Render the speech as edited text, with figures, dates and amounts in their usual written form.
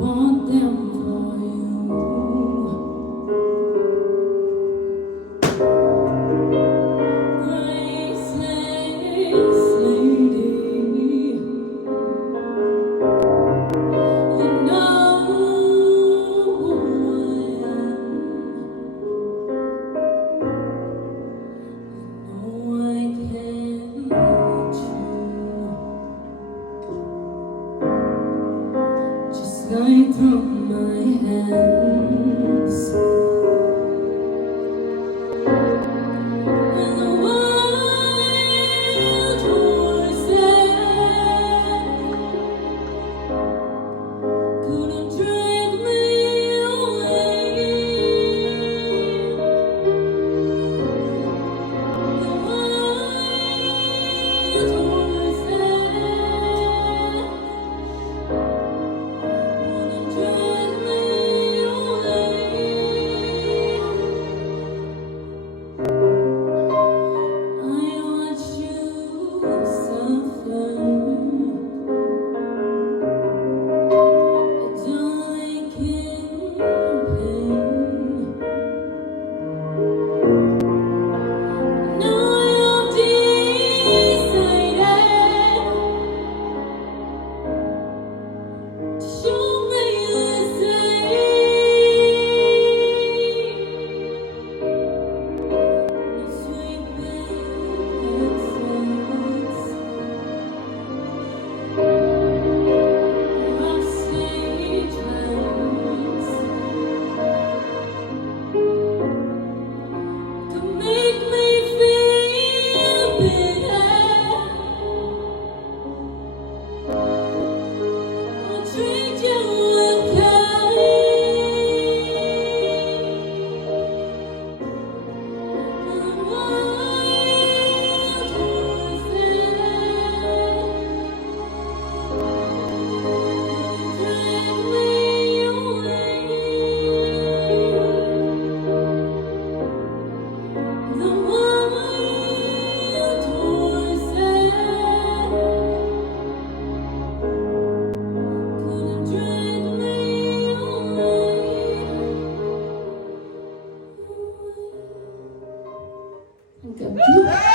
want them for you. Graceless lady, you know who I am. You know I can't let you just slide through my hands. And the wild horses couldn't drag me away. The wild horses wouldn't drag me away. I watch you suffer. I don't like in pain. Now you've decided to show me the same. The sweet innocence of stage lights to make me feel bitter. I'll treat you with kindness. And the wild horses couldn't drag me away. The wild horses couldn't drag me away. Thank you.